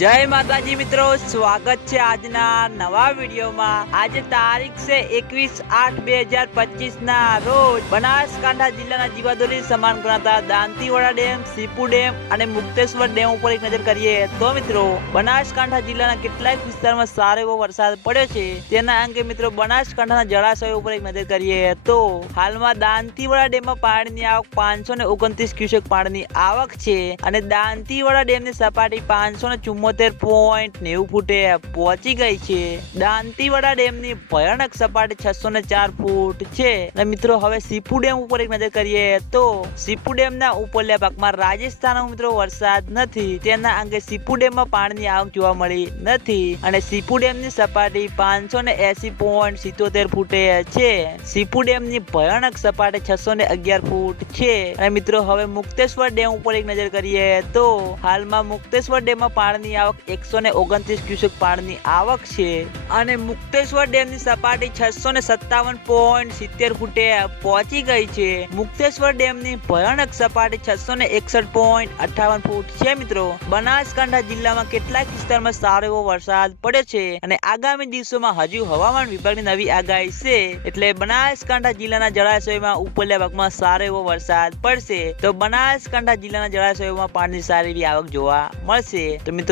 જય માતાજી મિત્રો, સ્વાગત છે આજના નવા વિડીયોમાં. આજે તારીખ છે એકવીસ આઠ બે હજાર પચીસ ના રોજ બનાસકાંઠા જિલ્લાના જીવાદોરી સમાન ગણાતા દાંતીવાડા ડેમ, સીપુ ડેમ અને મુક્તેશ્વર ડેમ ઉપર એક નજર કરીએ તો મિત્રો, બનાસકાંઠા જિલ્લાના કેટલાક વિસ્તારમાં સારો એવો વરસાદ પડ્યો છે. તેના અંગે મિત્રો, બનાસકાંઠાના જળાશયો ઉપર એક નજર કરીએ તો હાલમાં દાંતીવાડા ડેમમાં પાણીની આવક પાંચસો ને ઓગણત્રીસ ક્યુસેક પાણીની આવક છે અને દાંતીવાડા ડેમની સપાટી પાંચસો ને ચુમ્મોતેર પોઈન્ટ નેવું ફૂટે પહોંચી ગઈ છે. દાંતીવાડા ડેમની ભયાનક સપાટી છસો ને ચાર ફૂટ છે. અને મિત્રો, હવે સીપુ ડેમ ઉપર એક નજર કરીએ તો સીપુ ડેમના ઉપરલા ભાગમાં રાજસ્થાનમાં મિત્રો વરસાદ નથી. તેના અંગે સીપુ ડેમમાં પાણીની આવક જોવા મળી નથી. અને સીપુ ડેમની સપાટી પાંચસો ને એસી પોઈન્ટ સિત્તોતેર ફૂટે છે. સીપુ ડેમની ભયાનક સપાટી છસો ને અગિયાર ફૂટ છે. અને મિત્રો, હવે મુક્તેશ્વર ડેમ ઉપર એક નજર કરીએ તો હાલમાં મુક્તેશ્વર ડેમમાં પાણીની આવક એકસો ને ઓગણત્રીસ ક્યુસેક પાણીની આવક છે. અને મુક્તેશ્વર ડેમની સપાટી છસો ને સત્તાવન પોઈન્ટ સિત્તેર ફૂટે પહોંચી ગઈ છે. મુક્તેશ્વર ડેમની ભયાનક સપાટી છસો ને એકસઠ પોઈન્ટ અઠાવન ફૂટ છે મિત્રો. બનાસકાંઠા જિલ્લામાં કેટલાક વિસ્તારમાં સારો એવો વરસાદ પડ્યો છે. અને આગામી દિવસોમાં હજુ હવામાન વિભાગની નવી આગાહી છે. એટલે બનાસકાંઠા જિલ્લાના જળાશયમાં ઉપરલા ભાગમાં સારો એવો વરસાદ પડશે. તો બનાસકાંઠા જિલ્લાના જળાશયોમાં પાણીની સારી એવી આવક જોવા મળશે. તો મિત્રો